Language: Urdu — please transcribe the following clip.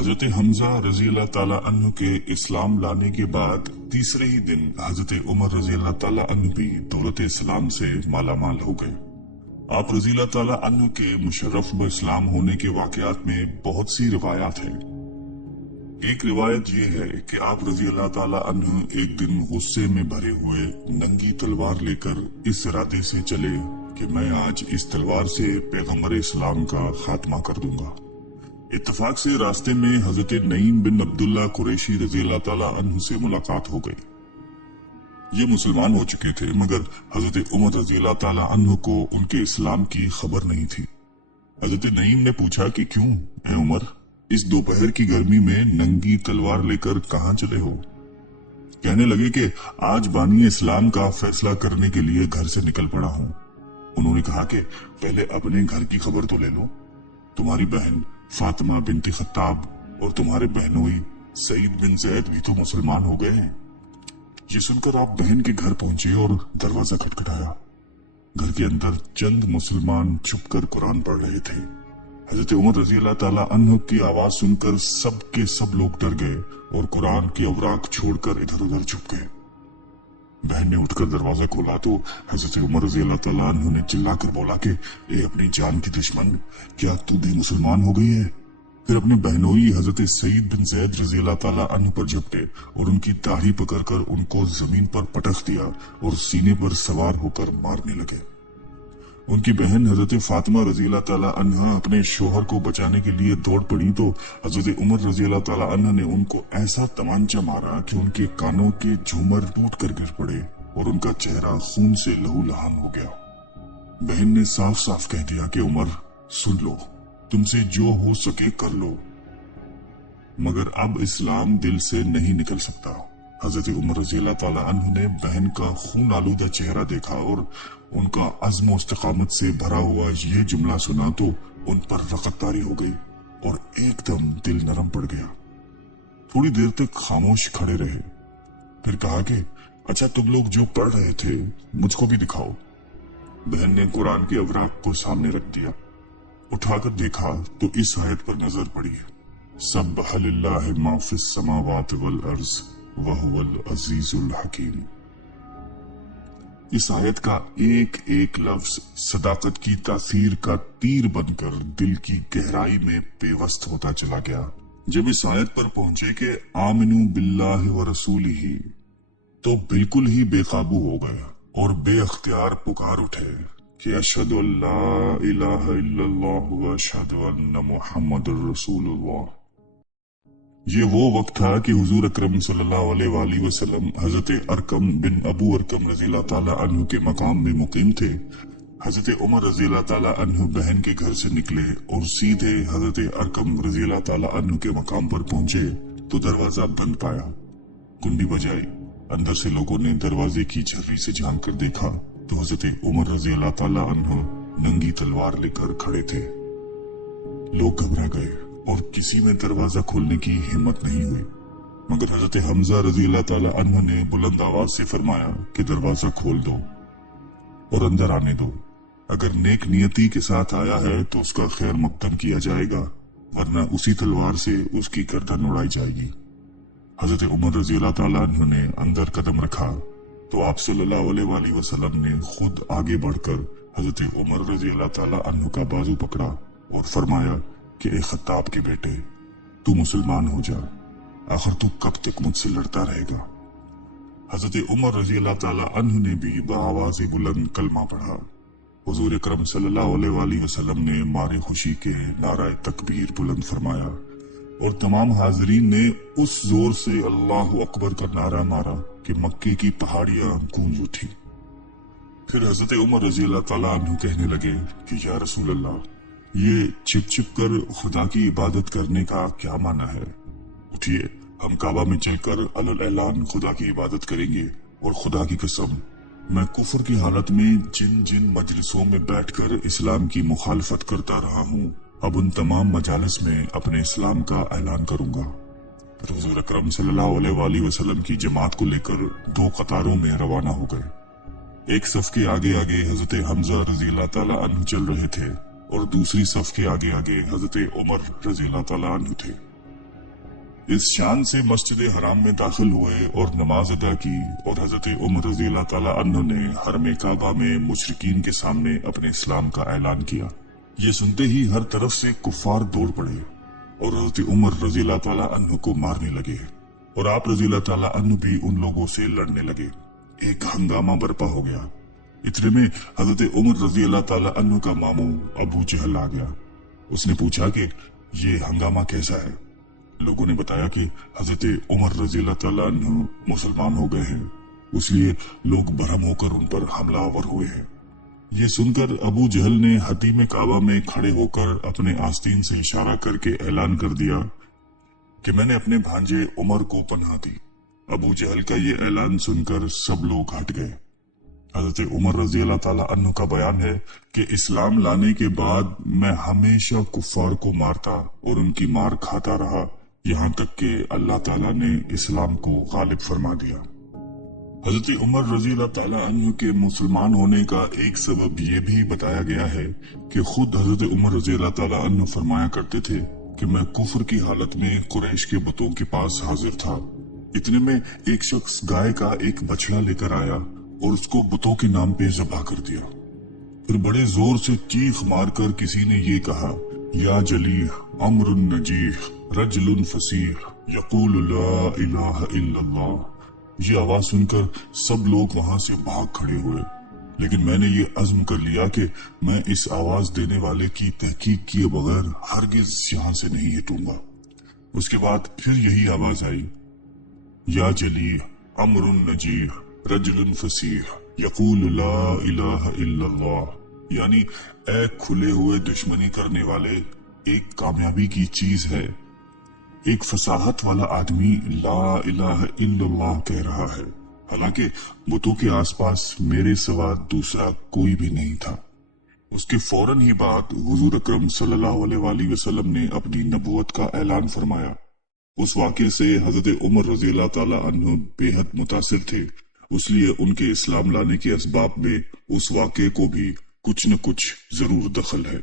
حضرت حمزہ رضی اللہ تعالیٰ عنہ کے اسلام لانے کے بعد تیسرے ہی دن حضرت عمر رضی اللہ تعالیٰ عنہ بھی دولت اسلام سے مالا مال ہو گئے۔ آپ رضی اللہ تعالیٰ عنہ کے مشرف باسلام ہونے کے واقعات میں بہت سی روایات ہیں۔ ایک روایت یہ ہے کہ آپ رضی اللہ تعالیٰ عنہ ایک دن غصے میں بھرے ہوئے ننگی تلوار لے کر اس ارادے سے چلے کہ میں آج اس تلوار سے پیغمبر اسلام کا خاتمہ کر دوں گا۔ اتفاق سے راستے میں حضرت نعیم بن عبداللہ قریشی رضی اللہ تعالیٰ عنہ سے ملاقات ہو گئی۔ یہ مسلمان ہو چکے تھے مگر حضرت عمر رضی اللہ تعالیٰ عنہ کو ان کے اسلام کی خبر نہیں تھی۔ حضرت نعیم نے پوچھا کہ کیوں اے عمر، اس دوپہر کی گرمی میں ننگی تلوار لے کر کہاں چلے ہو؟ کہنے لگے کہ آج بانی اسلام کا فیصلہ کرنے کے لیے گھر سے نکل پڑا ہوں۔ انہوں نے کہا کہ پہلے اپنے گھر کی خبر تو لے لو، تمہاری بہن فاطمہ بنت خطاب اور تمہارے بہنوئی سعید بن زید بھی تو مسلمان ہو گئے ہیں۔ یہ سن کر آپ بہن کے گھر پہنچے اور دروازہ کھٹکھٹایا۔ گھر کے اندر چند مسلمان چھپ کر قرآن پڑھ رہے تھے۔ حضرت عمر رضی اللہ تعالیٰ عنہ کی آواز سن کر سب کے سب لوگ ڈر گئے اور قرآن کی اوراق چھوڑ کر ادھر ادھر چھپ گئے۔ بہن نے اٹھ کر دروازہ کھولا تو حضرت عمر رضی اللہ تعالیٰ عنہ نے چلا کر بولا کہ اے اپنی جان کی دشمن، کیا تو بھی مسلمان ہو گئی ہے؟ پھر اپنے بہنوئی حضرت سعید بن زید رضی اللہ تعالیٰ عنہ پر جھپٹے اور ان کی داڑھی پکڑ کر ان کو زمین پر پٹخ دیا اور سینے پر سوار ہو کر مارنے لگے۔ ان کی بہن حضرت فاطمہ رضی اللہ تعالیٰ عنہ اپنے شوہر کو بچانے کے لیے دوڑ پڑی تو حضرت عمر رضی اللہ تعالیٰ عنہ نے ان کو ایسا تمانچہ مارا کہ ان کے کانوں کے جھومر ٹوٹ کر گر پڑے اور ان کا چہرہ خون سے لہو لہان ہو گیا۔ بہن نے صاف صاف کہہ دیا کہ عمر سن لو، تم سے جو ہو سکے کر لو، مگر اب اسلام دل سے نہیں نکل سکتا۔ حضرت عمر رضی اللہ تعالیٰ عنہ نے بہن کا خون آلودہ چہرہ دیکھا اور ان کا عزم و استقامت سے بھرا ہوا یہ جملہ سنا تو ان پر رغبت طاری ہو گئی اور ایک دم دل نرم پڑ گیا۔ تھوڑی دیر تک خاموش کھڑے رہے، پھر کہا کہ اچھا تم لوگ جو پڑھ رہے تھے مجھ کو بھی دکھاؤ۔ بہن نے قرآن کے اوراق کو سامنے رکھ دیا، اٹھا کر دیکھا تو اس آیت پر نظر پڑی ہے، سبح للہ ما فی السماوات والارض وہو العزیز الحکیم۔ اس آیت کا ایک ایک لفظ صداقت کی تاثیر کا تیر بن کر دل کی گہرائی میں پیوست ہوتا چلا گیا۔ جب اس آیت پر پہنچے کہ آمنو باللہ ورسولہ تو بالکل ہی بے قابو ہو گئے اور بے اختیار پکار اٹھے کہ اشہد ان لا الہ الا اللہ واشہد ان محمد رسول اللہ۔ یہ وہ وقت تھا کہ حضور اکرم صلی اللہ علیہ وآلہ وسلم حضرت ارقم بن ابو ارقم رضی اللہ تعالیٰ عنہ کے مقام میں مقیم تھے۔ حضرت عمر رضی اللہ تعالیٰ عنہ بہن کے گھر سے نکلے اور سیدھے حضرت ارقم رضی اللہ تعالیٰ عنہ کے مقام پر پہنچے تو دروازہ بند پایا۔ کنڈی بجائی، اندر سے لوگوں نے دروازے کی جھرری سے جھانک کر دیکھا تو حضرت عمر رضی اللہ تعالیٰ عنہ ننگی تلوار لے کر کھڑے تھے۔ لوگ گھبرا گئے اور کسی میں دروازہ کھولنے کی ہمت نہیں ہوئی، مگر حضرت حمزہ رضی اللہ تعالیٰ عنہ نے بلند آواز سے فرمایا کہ دروازہ کھول دو اور اندر آنے دو۔ اگر نیک نیتی کے ساتھ آیا ہے تو اس کا خیر مقدم کیا جائے گا، ورنہ اسی تلوار سے اس کی گردن اڑائی جائے گی۔ حضرت عمر رضی اللہ تعالیٰ عنہ نے اندر قدم رکھا تو آپ صلی اللہ علیہ وآلہ وسلم نے خود آگے بڑھ کر حضرت عمر رضی اللہ تعالیٰ عنہ کا بازو پکڑا اور فرمایا کہ اے خطاب کے بیٹے، تو مسلمان ہو جا، آخر تو کب تک مجھ سے لڑتا رہے گا؟ حضرت عمر رضی اللہ تعالیٰ عنہ نے بھی بآواز بلند کلمہ پڑھا۔ حضور اکرم صلی اللہ علیہ وآلہ وسلم نے مارے خوشی کے نعرہ تکبیر بلند فرمایا اور تمام حاضرین نے اس زور سے اللہ اکبر کا نعرہ مارا کہ مکے کی پہاڑیاں گونج اٹھی۔ پھر حضرت عمر رضی اللہ تعالیٰ عنہ کہنے لگے کہ یا رسول اللہ، یہ چھپ چھپ کر خدا کی عبادت کرنے کا کیا معنی ہے؟ اٹھیے، ہم کعبہ میں چل کر علی اعلان خدا کی عبادت کریں گے، اور خدا کی قسم میں کفر کی حالت میں جن جن مجلسوں میں بیٹھ کر اسلام کی مخالفت کرتا رہا ہوں، اب ان تمام مجالس میں اپنے اسلام کا اعلان کروں گا۔ پھر حضور اکرم صلی اللہ علیہ وآلہ وسلم کی جماعت کو لے کر دو قطاروں میں روانہ ہو گئے۔ ایک صف کے آگے آگے حضرت حمزہ رضی اللہ تعالیٰ عنہ چل رہے تھے اور دوسری صف کے آگے آگے حضرت عمر رضی اللہ تعالیٰ عنہ تھے۔ اس شان سے مسجد حرام میں داخل ہوئے اور نماز ادا کی، اور حضرت عمر رضی اللہ تعالیٰ عنہ نے حرم کعبہ میں مشرکین کے سامنے اپنے اسلام کا اعلان کیا۔ یہ سنتے ہی ہر طرف سے کفار دوڑ پڑے اور حضرت عمر رضی اللہ تعالیٰ عنہ کو مارنے لگے، اور آپ رضی اللہ تعالیٰ عنہ بھی ان لوگوں سے لڑنے لگے۔ ایک ہنگامہ برپا ہو گیا۔ اتنے میں حضرت عمر رضی اللہ تعالیٰ عنہ کا ماموں ابو جہل آ گیا۔ اس نے پوچھا کہ یہ ہنگامہ کیسا ہے؟ لوگوں نے بتایا کہ حضرت عمر رضی اللہ تعالیٰ عنہ مسلمان ہو گئے ہیں، اس لیے لوگ برہم ہو کر ان پر حملہ آور ہوئے ہیں۔ یہ سن کر ابو جہل نے حتیم کعبہ میں کھڑے ہو کر اپنے آستین سے اشارہ کر کے اعلان کر دیا کہ میں نے اپنے بھانجے عمر کو پناہ دی۔ ابو جہل کا یہ اعلان سن کر سب لوگ ہٹ گئے۔ حضرت عمر رضی اللہ تعالیٰ عنہ کا بیان ہے کہ اسلام لانے کے بعد میں ہمیشہ کفار کو مارتا اور ان کی مار کھاتا رہا، یہاں تک کہ اللہ تعالیٰ نے اسلام کو غالب فرما دیا۔ حضرت عمر رضی اللہ تعالیٰ عنہ کے مسلمان ہونے کا ایک سبب یہ بھی بتایا گیا ہے کہ خود حضرت عمر رضی اللہ تعالیٰ عنہ فرمایا کرتے تھے کہ میں کفر کی حالت میں قریش کے بتوں کے پاس حاضر تھا۔ اتنے میں ایک شخص گائے کا ایک بچڑا لے کر آیا اور اس کو بتوں کے نام پہ ذبح کر دیا۔ پھر بڑے زور سے چیخ مار کر کسی نے یہ کہا، یا جلیح امر نجیح رجل فصیح یقول لا الہ الا اللہ۔ یہ آواز سن کر سب لوگ وہاں سے بھاگ کھڑے ہوئے، لیکن میں نے یہ عزم کر لیا کہ میں اس آواز دینے والے کی تحقیق کیے بغیر ہرگز یہاں سے نہیں ہٹوں گا۔ اس کے بعد پھر یہی آواز آئی، یا جلیح امر نجیح رجل فصیح یقول لا الہ الا اللہ، یعنی اے کھلے ہوئے دشمنی کرنے والے، ایک کامیابی کی چیز ہے، ایک فصاحت والا آدمی لا الہ الا اللہ کہہ رہا ہے، حالانکہ بتوں کے آس پاس میرے سوا دوسرا کوئی بھی نہیں تھا۔ اس کے فوراً ہی بعد حضور اکرم صلی اللہ علیہ وآلہ وسلم نے اپنی نبوت کا اعلان فرمایا۔ اس واقعے سے حضرت عمر رضی اللہ تعالیٰ عنہ بے حد متاثر تھے، اس لیے ان کے اسلام لانے کے اسباب میں اس واقعے کو بھی کچھ نہ کچھ ضرور دخل ہے۔